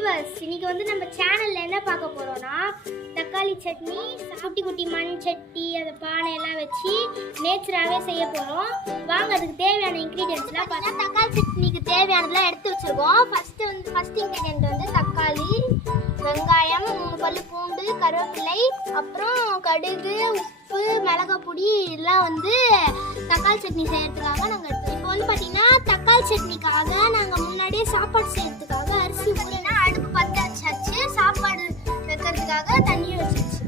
Viewers, இன்னைக்கு வந்து நம்ம சேனல்ல என்ன பார்க்க போறோம்னா தக்காளி சட்னி, குட்டி குட்டி மண் சட்டி அந்த பானை எல்லாம் வச்சு நேச்சுராவே செய்ய போறோம். வாங்க அதுக்கு தேவையான இன்கிரிடியன்ட்ஸ்லாம் பார்த்தா தக்காளி சட்னிக்கு தேவையானதெல்லாம் எடுத்து வச்சிருக்கோம். ஃபர்ஸ்ட் இன்கிரிடியன்ட் வந்து தக்காளி, வெங்காயம், 3 பல்லு பூண்டு, கருவேப்பிலை, அப்புறம் கடுகு, உப்பு, மிளகாய் பொடி இதெல்லாம் வந்து தக்காளி சட்னி செய்யறதுக்காக நாங்கள் எடுத்தோம். இப்போ வந்து பார்த்தீங்கன்னா தக்காளி சட்னிக்காக நாங்கள் முன்னாடியே சாப்பாடு செய்யறதுக்காக அரிசி ஊறினா அடுப்பு பற்ற வச்சாச்சு, சாப்பாடு வைக்கிறதுக்காக தண்ணி வச்சிருச்சு.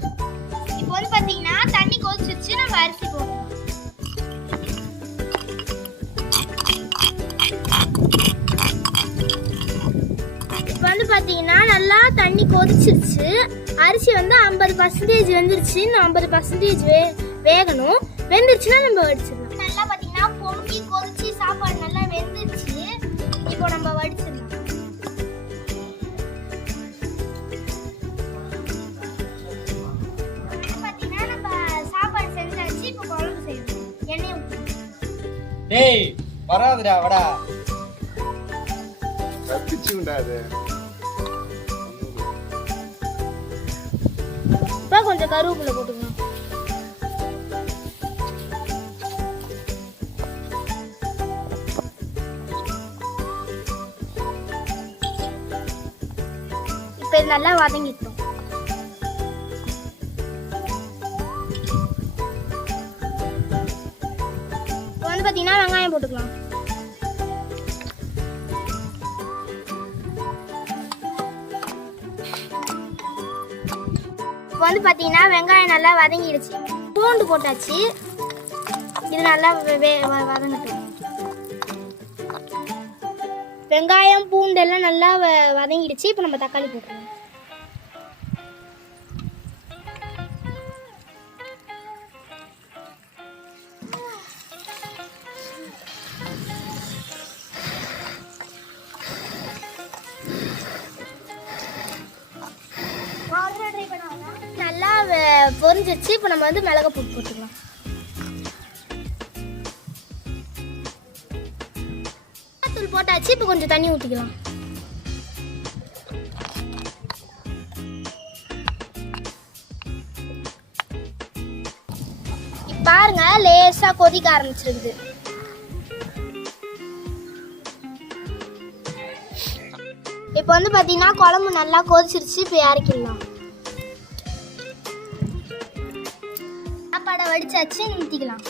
இப்போ வந்து பார்த்தீங்கன்னா தண்ணி கொதிச்சிருச்சு, நம்ம அரிசி போடணும். இப்போ வந்து பார்த்தீங்கன்னா நல்லா தண்ணி கொதிச்சிருச்சு, அரிசி வந்து 50% வெந்துருச்சு. இன்னும் 50% வேகணும். வெந்துருச்சுன்னா நம்ம வடிச்சிடலாம். நல்லா பார்த்தீங்கன்னா பொங்கி கொதிச்சு சாப்பாடு நல்லா வெந்துருச்சு. இப்போ நம்ம வடிச்சிடலாம். பார்த்தீங்கன்னா நம்ம சாப்பாடு செஞ்சாச்சு. இப்போ குழம்பு செய்யணும். எண்ணெய் ஊற்றணும். டேய் வராதுடா வாடா. கத்திச்சு உண்டாது. இப்போ கொஞ்சம் கருவேப்பிலை போட்டுக்கணும். இப்போ இது நல்லா வதங்கிட்டோம். இப்போ வந்து பார்த்தீங்கன்னா வெங்காயம் போட்டுக்கலாம். இப்போ வந்து பார்த்தீங்கன்னா வெங்காயம் நல்லா வதங்கிடுச்சு. பூண்டு போட்டாச்சு. இது நல்லா வதங்கட்டும். வெங்காயம் பூண்டு எல்லாம் நல்லா வதங்கிடுச்சு. இப்போ நம்ம தக்காளி போட்டுருவோம். நல்லா பொரிஞ்சிருச்சு. இப்போ நம்ம வந்து மிளகாய் போட்டு போட்டுக்கலாம். தூள் போட்டாச்சு. இப்போ கொஞ்சம் தண்ணி ஊற்றிக்கலாம். பாருங்க லேசா கொதிக்க ஆரம்பிச்சிருக்குது. இப்போ வந்து பார்த்தீங்கன்னா குழம்பு நல்லா கொதிச்சிருச்சு. இப்போ இறக்கிடலாம். சாப்பாடை வடிச்சாச்சு, ஊற்றிக்கலாம்.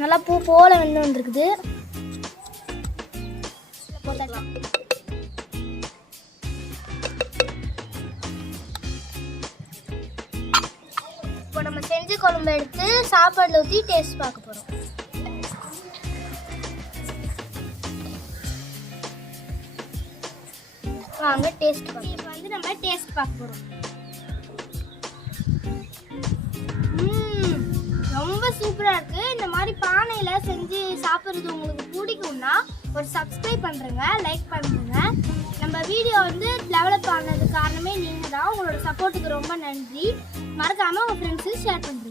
நல்லா பூ போல வெந்து வந்துருக்குது. போட்டுக்கலாம். இப்போ நம்ம செஞ்ச குழம்பு எடுத்து சாப்பாடுல ஊற்றி டேஸ்ட் பார்க்க போறோம். வாங்க டேஸ்ட் பார்க்கலாம். இப்போ வந்து நம்ம டேஸ்ட் பார்க்க போறோம். ரொம்ப சூப்பரா இருக்கு. இந்த மாதிரி பானையில செஞ்சு சாப்பிட்றது உங்களுக்கு பிடிக்கும்னா ஒரு சப்ஸ்கிரைப் பண்றேங்க, லைக் பண்ணுங்க. நம்ம வீடியோ வந்து டெவலப் ஆனதுக்கு காரணமே நீங்க தான். உங்களோட சப்போர்ட்டுக்கு ரொம்ப நன்றி. மறக்காம உங்க ஃப்ரெண்ட்ஸுக்கு ஷேர் பண்ணுங்க.